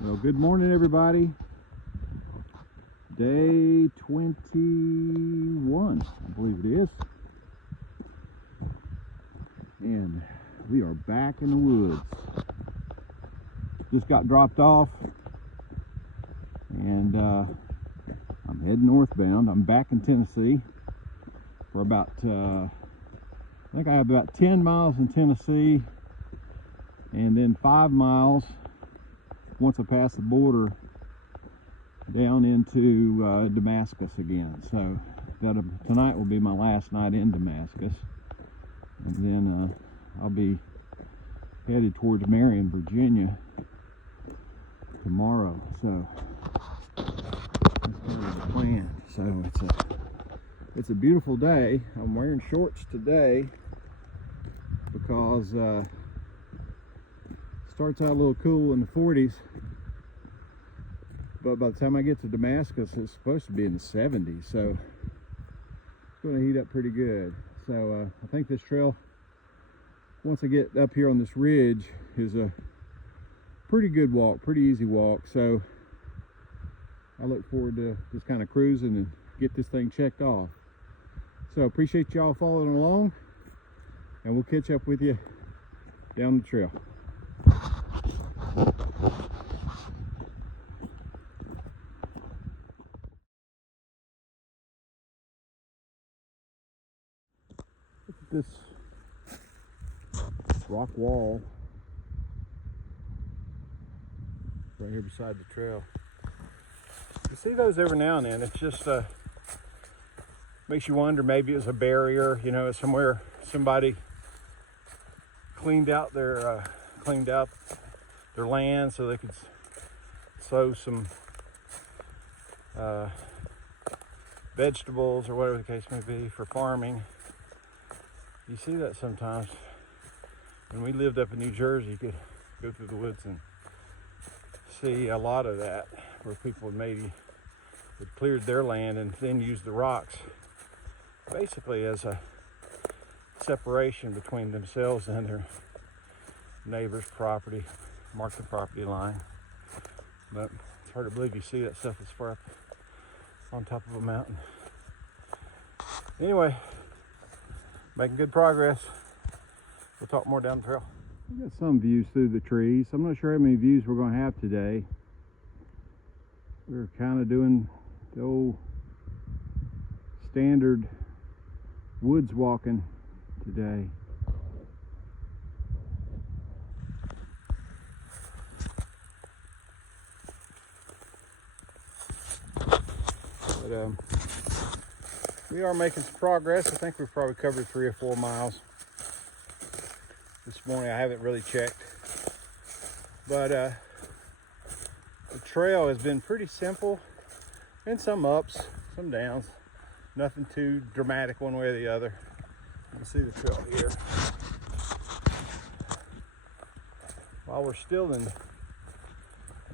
Well, good morning, everybody. Day 21, I believe it is. And we are back in the woods. Just got dropped off, and I'm heading northbound. I'm back in Tennessee for about, I think I have about 10 miles in Tennessee, and then 5 miles once I pass the border down into Damascus again. So tonight will be my last night in Damascus, and then I'll be headed towards Marion, Virginia tomorrow. So that's kind of the plan. So it's a beautiful day. I'm wearing shorts today because starts out a little cool in the 40s, but by the time I get to Damascus, it's supposed to be in the 70s, so it's going to heat up pretty good. So I think this trail, once I get up here on this ridge, is a pretty good walk, pretty easy walk. So I look forward to just kind of cruising and get this thing checked off. So appreciate y'all following along, and we'll catch up with you down the trail. Look at this rock wall right here beside the trail. You see those every now and then. It's just makes you wonder, maybe it's a barrier, you know, somewhere somebody cleaned out their land so they could sow some vegetables or whatever the case may be for farming. You see that sometimes. When we lived up in New Jersey, you could go through the woods and see a lot of that, where people had cleared their land and then used the rocks basically as a separation between themselves and their neighbor's property, mark the property line. But it's hard to believe you see that stuff that's far up on top of a mountain. Anyway, making good progress. We'll talk more down the trail. We got some views through the trees. I'm not sure how many views we're going to have today. We're kind of doing the old standard woods walking today. But we are making some progress. I think we've probably covered 3 or 4 miles this morning. I haven't really checked, but the trail has been pretty simple, and some ups, some downs, nothing too dramatic one way or the other. You can see the trail here. While we're still in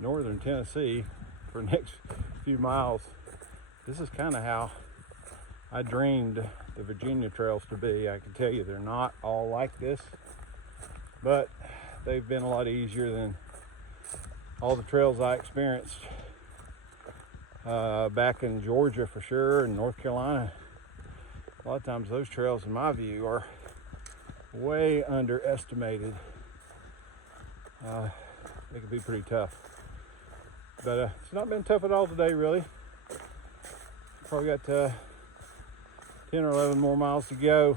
northern Tennessee for the next few miles, this is kind of how I dreamed the Virginia trails to be. I can tell you they're not all like this, but they've been a lot easier than all the trails I experienced back in Georgia for sure, and North Carolina. A lot of times those trails, in my view, are way underestimated. They can be pretty tough, but it's not been tough at all today, really. Probably got 10 or 11 more miles to go,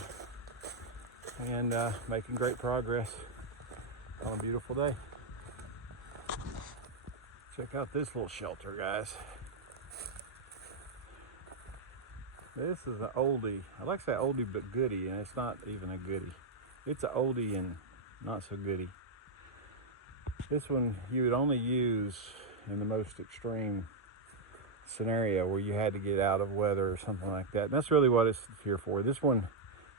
and making great progress on a beautiful day. Check out this little shelter, guys. This is an oldie. I like to say oldie but goodie, and it's not even a goodie. It's an oldie and not so goodie. This one you would only use in the most extreme scenario, where you had to get out of weather or something like that. And that's really what it's here for. This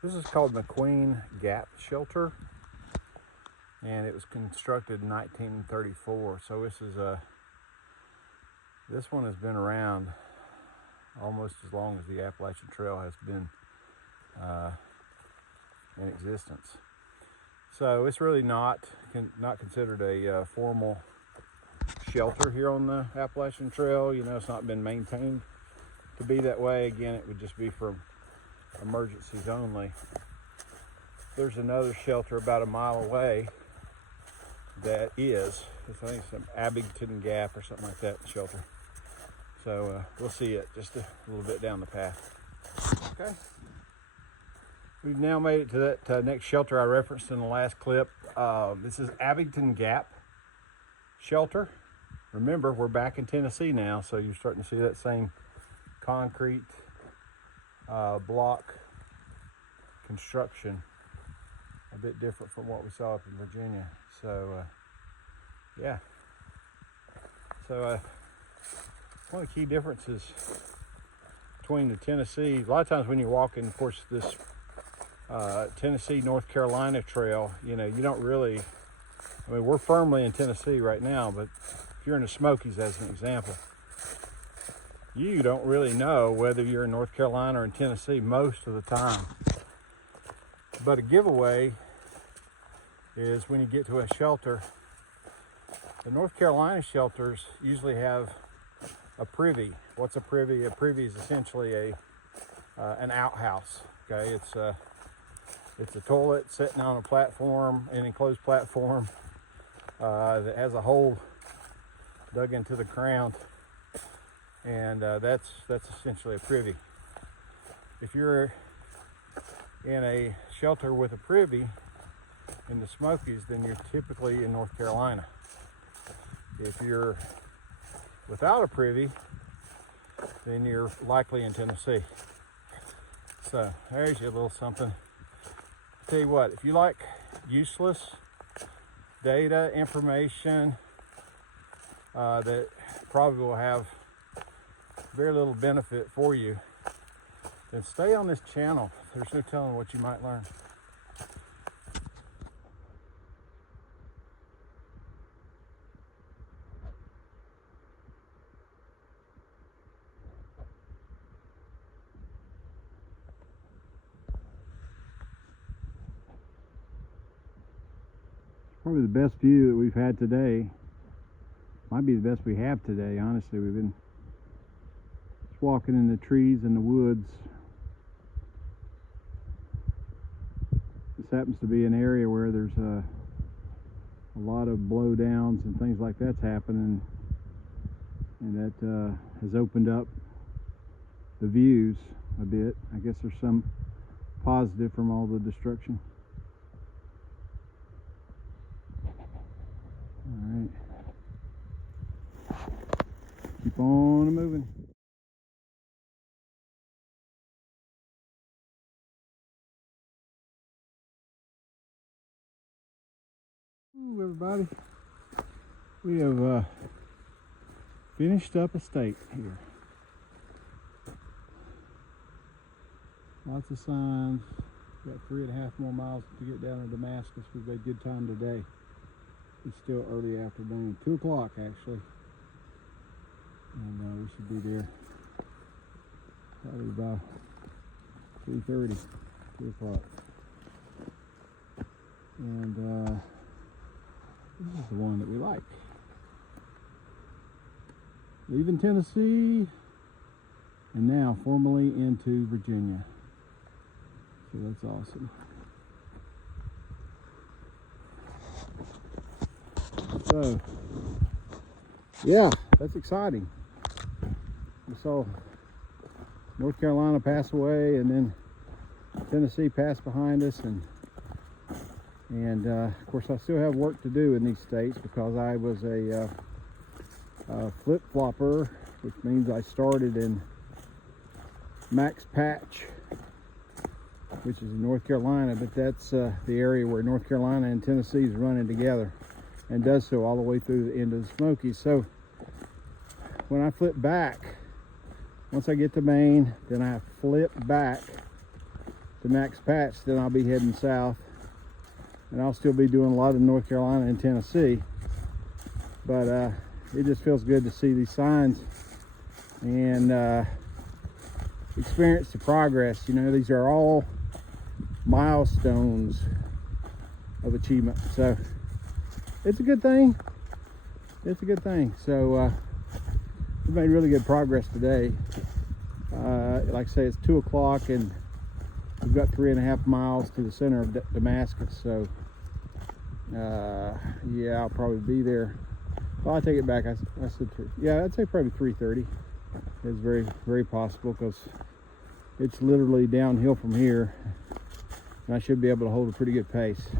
is called McQueen Gap Shelter, and it was constructed in 1934. So this one has been around almost as long as the Appalachian Trail has been in existence. So it's really not considered a formal shelter here on the Appalachian Trail. You know, it's not been maintained to be that way. Again, it would just be for emergencies only. There's another shelter about a mile away that is, I think it's some Abington Gap or something like that shelter. So we'll see it just a little bit down the path. Okay. We've now made it to that next shelter I referenced in the last clip. This is Abington Gap shelter. Remember, we're back in Tennessee now, so you're starting to see that same concrete block construction, a bit different from what we saw up in Virginia. So yeah, so one of the key differences between the Tennessee, a lot of times when you're walking, of course, this Tennessee North Carolina trail, you know, you don't really, I mean, we're firmly in Tennessee right now, but if you're in the Smokies as an example, you don't really know whether you're in North Carolina or in Tennessee most of the time. But a giveaway is when you get to a shelter, the North Carolina shelters usually have a privy. What's a privy? A privy is essentially an outhouse. Okay, it's a toilet sitting on a platform, an enclosed platform that has a hole dug into the ground, and that's essentially a privy. If you're in a shelter with a privy in the Smokies, then you're typically in North Carolina. If you're without a privy, then you're likely in Tennessee. So there's your little something. Tell you what, if you like useless data, information that probably will have very little benefit for you, then stay on this channel. There's no telling what you might learn. Probably the best view that we've had today. Might be the best we have today, honestly. We've been just walking in the trees and the woods. This happens to be an area where there's a lot of blowdowns and things like that's happening, and that has opened up the views a bit. I guess there's some positive from all the destruction. All right, keep on moving. Ooh, everybody, we have finished up a state here. Lots of signs. Got 3.5 more miles to get down to Damascus. We've made good time today. It's still early afternoon, 2 o'clock actually, and we should be there probably by 3:30, 2 o'clock. And this is the one that we like. Leaving Tennessee and now formally into Virginia. So that's awesome. So, yeah, that's exciting. We saw North Carolina pass away, and then Tennessee pass behind us, and of course I still have work to do in these states because I was a flip-flopper, which means I started in Max Patch, which is in North Carolina, but that's the area where North Carolina and Tennessee is running together, and does so all the way through the end of the Smokies. So when I flip back, once I get to Maine, then I flip back to Max Patch, then I'll be heading south, and I'll still be doing a lot of North Carolina and Tennessee. But it just feels good to see these signs and experience the progress. You know, these are all milestones of achievement, so it's a good thing. it's a good thing. So we made really good progress today. Like I say, it's 2 o'clock and we've got 3.5 miles to the center of Damascus. So yeah, I'll probably be there. Well, I take it back. I said yeah, I'd say probably 3:30. It's very, very possible because it's literally downhill from here, and I should be able to hold a pretty good pace.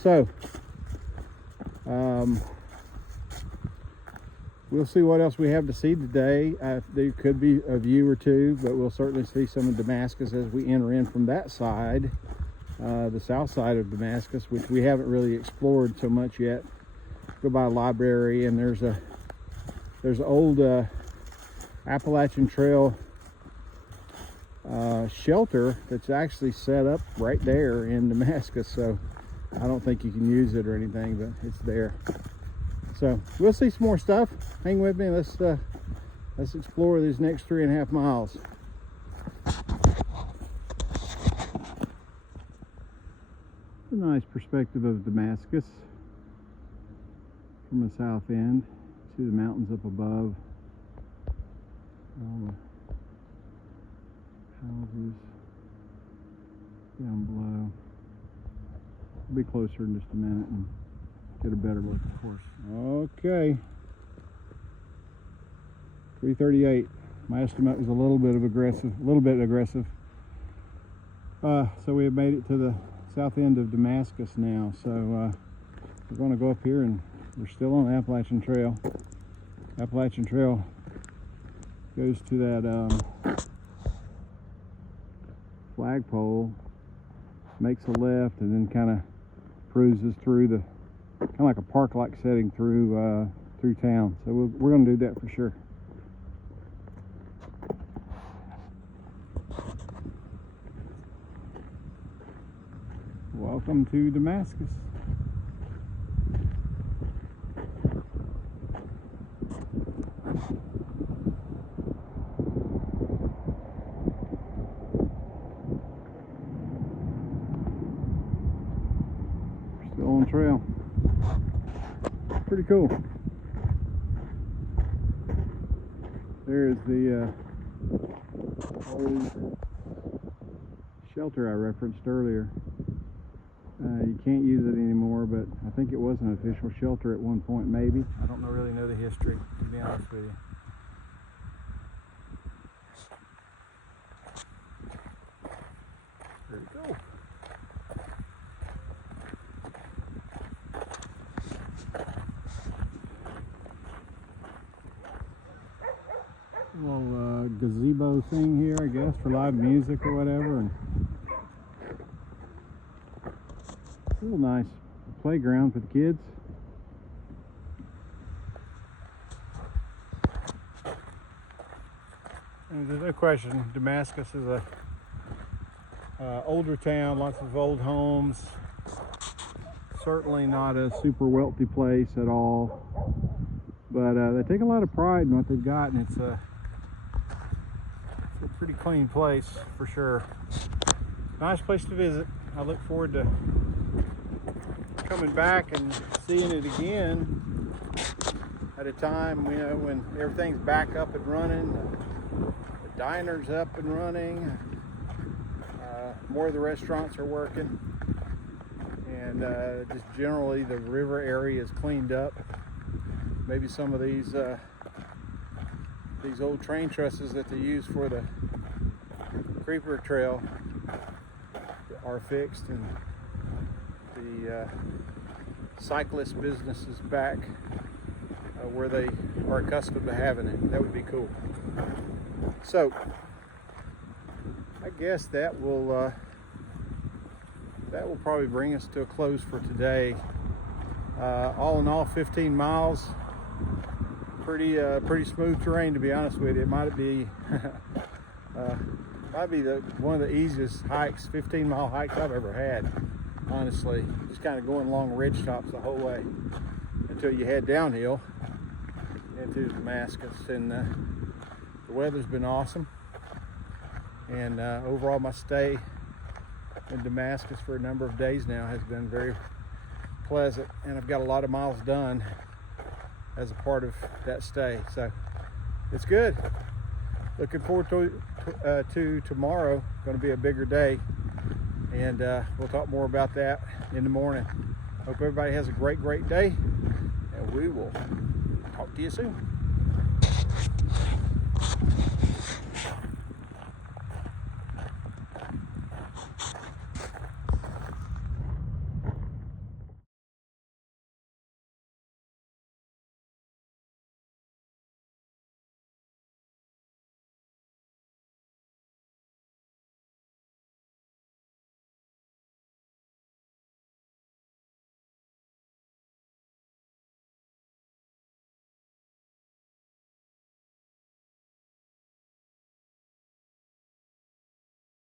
So we'll see what else we have to see today. There could be a view or two, but we'll certainly see some of Damascus as we enter in from that side, the south side of Damascus, which we haven't really explored so much yet. Go by a library, and there's an old Appalachian Trail shelter that's actually set up right there in Damascus. So I don't think you can use it or anything, but it's there. So we'll see some more stuff. Hang with me. Let's explore these next 3.5 miles. A nice perspective of Damascus from the south end. See the mountains up above. All the houses down below. I'll be closer in just a minute and get a better look, of course. Okay. 3:38. My estimate was a little bit aggressive. So we have made it to the south end of Damascus now. So we're going to go up here, and we're still on the Appalachian Trail. Appalachian Trail goes to that flagpole, makes a left, and then kind of cruises through the kind of like a park-like setting through town. So we're going to do that for sure. Welcome to Damascus. Still on trail. Pretty cool. There's the old shelter I referenced earlier. You can't use it anymore, but I think it was an official shelter at one point, maybe. I don't really know the history, to be honest with you. There we go. Little gazebo thing here, I guess, for live music or whatever. And a little nice playground for the kids. And there's no question, Damascus is a older town, lots of old homes. Certainly not a super wealthy place at all, but they take a lot of pride in what they've got, and it's a pretty clean place for sure. Nice place to visit. I look forward to coming back and seeing it again at a time, you know, when everything's back up and running, the diner's up and running, more of the restaurants are working, and just generally the river area is cleaned up. Maybe some of these old train trusses that they use for the creeper trail are fixed, and the cyclist business is back where they are accustomed to having it. That would be cool. So I guess that will probably bring us to a close for today. All in all, 15 miles. Pretty smooth terrain, to be honest with you. It might be one of the easiest hikes, 15-mile hikes I've ever had. Honestly, just kind of going along ridge tops the whole way until you head downhill into Damascus. And the weather's been awesome, and overall my stay in Damascus for a number of days now has been very pleasant, and I've got a lot of miles done as a part of that stay. So it's good. Looking forward to tomorrow. Going to be a bigger day, and we'll talk more about that in the morning. Hope everybody has a great day, and we will talk to you soon.